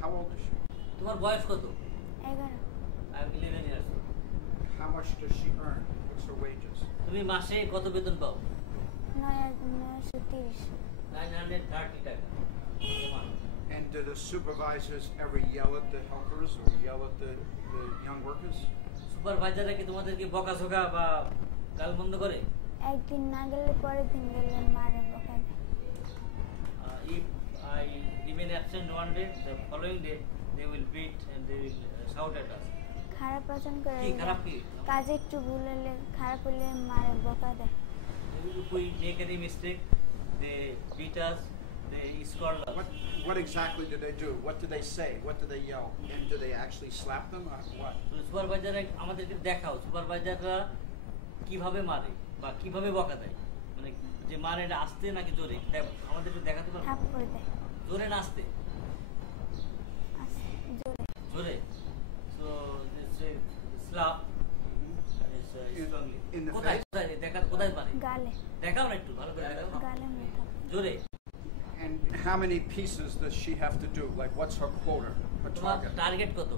How old is she? তোমার বয়স কত? 11 I'm 11 years old. How much does she earn? What's her wages? তুমি মাসে কত বেতন পাও? 930 930 টাকা। And do the supervisors ever yell at the helpers or yell at the young workers? সুপারভাইজাররা কি তোমাদেরকে বকাঝকা বা গালমন্দ করে? একদিন না গেলে পরের দিন গেলে মারে বকা দেয়। If I remain absent one day, the following day they will beat and they will shout at us. খারাপ আচরণ করে। কি খারাপ কি? কাজে একটু ভুল হলে খারাপ হলে মারে বকা দেয়। If we make any mistake, they beat us, they scold us. What exactly do they do? What do they say? What do they yell? And do they actually slap them or what? সুপারভাইজাররা আমাদেরকে দেখাও সুপারভাইজাররা কিভাবে মারে বা কিভাবে বকা দেয়, মানে যে মারে এটা আস্তে নাকি জোরে আমাদেরকে দেখাতে পারবে? থাপ্পড় দেয়। জোরে না আস্তে? জোরে। জোরে। So this slap is strongly. In the কোথায় face? কোথায় পারে? গালে। দেখাও না একটু ভালো করে দেখাও। গালে মেরে থাপ্পড়। জোরে। And how many pieces does she have to do? Like what's her quota? Her তোমার target? টার্গেট কত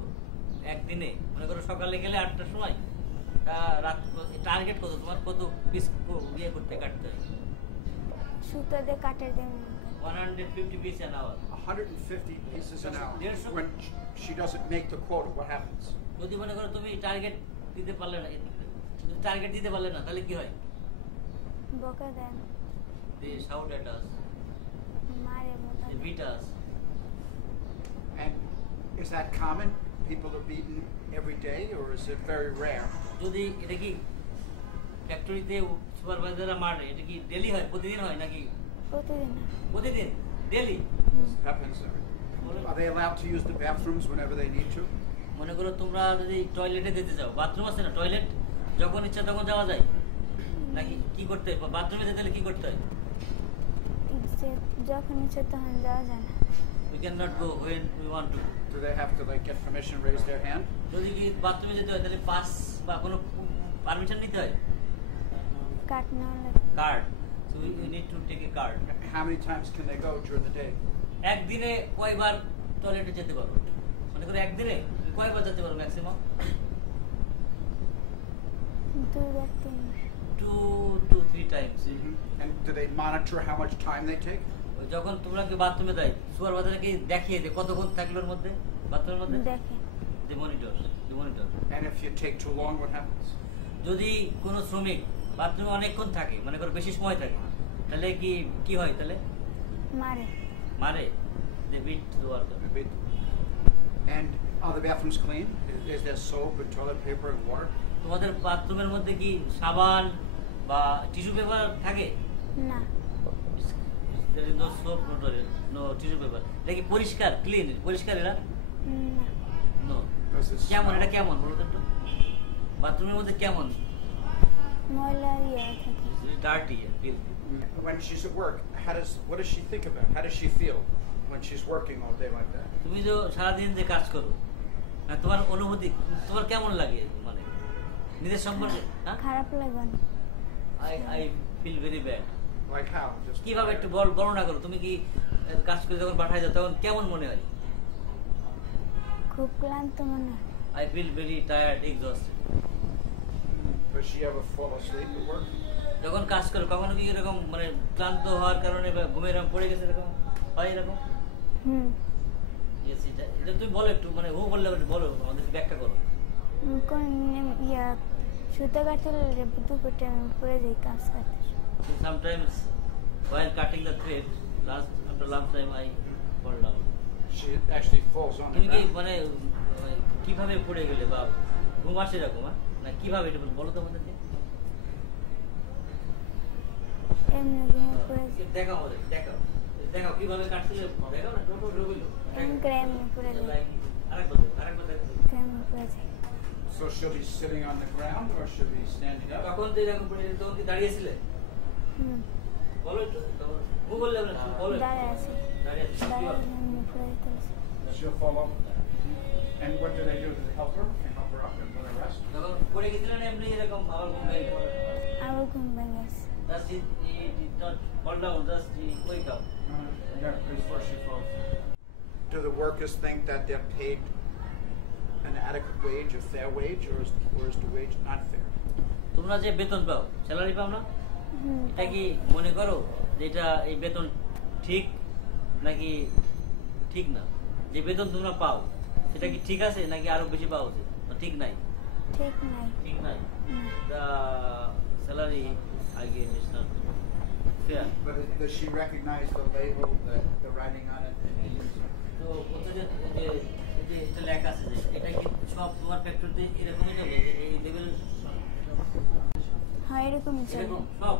একদিনে? মনে করো সকালে গেলে 8টার সময় রাত টার্গেট কত তোমার? কত পিস ইয়ে করতে কাটতে হয়? সুতো দিয়ে কাটে দেয়। 150 piece an hour. 150 pieces an hour. 150? When she doesn't make the quota, what happens? যদি মনে করো তুমি টার্গেট দিতে পারলে না, টার্গেট দিতে পারলে না তাহলে কি হয়? বকা দেয়। They shout at us. মারে বকা They beat us. And is that common? People are beaten every day, or is it very rare? যদি এটা কি ফ্যাক্টরিতে সুপারভাইজাররা মারে, এটা কি ডেইলি হয়, প্রতিদিন হয় নাকি? প্রতিদিন। প্রতিদিন daily Happens. Are they allowed to use the bathrooms whenever they need to? মনে করো তোমরা যদি টয়লেটে যেতে যাও, বাথরুম আছে না টয়লেট, যখন ইচ্ছা তখন যাওয়া যায় নাকি? কি করতে হয় বাথরুমে যেতে হলে কি করতে হয়? যখন ইচ্ছা তখন যাওয়া যায় না। We cannot go when we want to. Do they have to like get permission, raise their hand? যদি কি বাথরুমে যেতে হয় তাহলে পাস বা কোনো পারমিশন নিতে হয়? কাট না হলে card. So we need to take a card. How many times can they go during the day? একদিনে কয়বার টয়লেটে যেতে পারো? মনে করো একদিনে কয়বার যেতে পারো maximum? 2 to 3 times. And do they monitor how much time they take? যখন তোমরা কি বাথরুমে যাই সুপারভাইজার কি দেখিয়ে দেয় কতক্ষণ থাকলো এর মধ্যে বাথরুমের মধ্যে? দেখে। The monitor. And if you take too long, what happens? যদি কোনো শ্রমিক বাথরুমে অনেকক্ষণ থাকে, মনে করো বেশি সময় থাকে, তাহলে কি হয় তাহলে? মারে। They beat the worker. And are the bathrooms clean? Is there soap and toilet paper and water? তোমাদের বাথরুমের মধ্যে কি সাবান বা টিস্যু পেপার থাকে? না। There is no soap, no toilet, no tissue paper. এটা কি পরিষ্কার, ক্লিন, পরিষ্কার এরা? না। No. কেমন এটা কেমন বলো তো একটু? বাথরুমের মধ্যে কেমন? ময়লা ইয়ে থাকে। Dirty and filthy. When she's at work, what does she think about? How does she feel when she's working all day like that? তুমি যে সারাদিন যে কাজ করো, তোমার অনুভূতি তোমার কেমন লাগে, মানে নিজের সম্পর্কে? খারাপ লাগে। I feel very bad. Like how? Just কিভাবে একটু বর্ণনা করো, তুমি কি কাজ করে যখন বাসায় যাও তখন কেমন মনে হয়? খুব ক্লান্ত মনে হয়। I feel very tired, exhausted. Does she ever fall asleep at work? যখন কাজ করো কখনো কি এরকম মানে ক্লান্ত হওয়ার কারণে বা ঘুমের পড়ে গেছে এরকম হয় এরকম? Yes, এটা তুমি বলো একটু, মানে বললে বলো, আমাদের ব্যাখ্যা করো। কোন সুতো কাটলে দুপুরটা পড়ে যাই কাজ করতে। Sometimes while cutting the thread, after lunch time I fall down. She actually falls on the তুমি কি ground. মানে কিভাবে পড়ে গেলে বা ঘুম আসে এরকম না কিভাবে এটা বলো তো আমাদেরকে? এমনি ঘুম পড়ে দেখাও কিভাবে কাটছিলে, দেখাও না টোটো ঢুকলো এমনি পড়ে যায়। আরেকবার পড়ে যায়। So she'll be sitting on the ground or she'll be standing up? তখন তো এরকম পড়ে যেত, তখন কি দাঁড়িয়েছিলে? বলো একটু, ও বললে বলো। দাঁড়িয়ে আছে। She'll fall over. And what do they do? Do they help her and help her up and let her rest? যখন পড়ে গেছিলেন এমনি এরকম আবার ঘুম ভেঙে গেল। আবার ঘুম ভেঙে গেছে। Does he did not fall down, just he wake up. Yeah, before she falls. Do the workers workers think that they're paid an adequate wage, a fair wage, or is the wage not fair? তোমরা যে বেতন পাও, salary পাও না, এটা কি মনে করো যে এটা এই বেতন ঠিক নাকি ঠিক না? যে বেতন তোমরা পাও সেটা কি ঠিক আছে নাকি আরো বেশি পাওয়া উচিত? ঠিক নাই, ঠিক নাই। ঠিক নাই। The salary I get is not fair. But does she recognize the label, the writing on it? তো বলতে যে এটা লেখা আছে যে এটা কি সব তোমার ফ্যাক্টরিতে এরকমই যাবে, এই লেভেল হ্যাঁ, এরকমই চলে। এরকম সব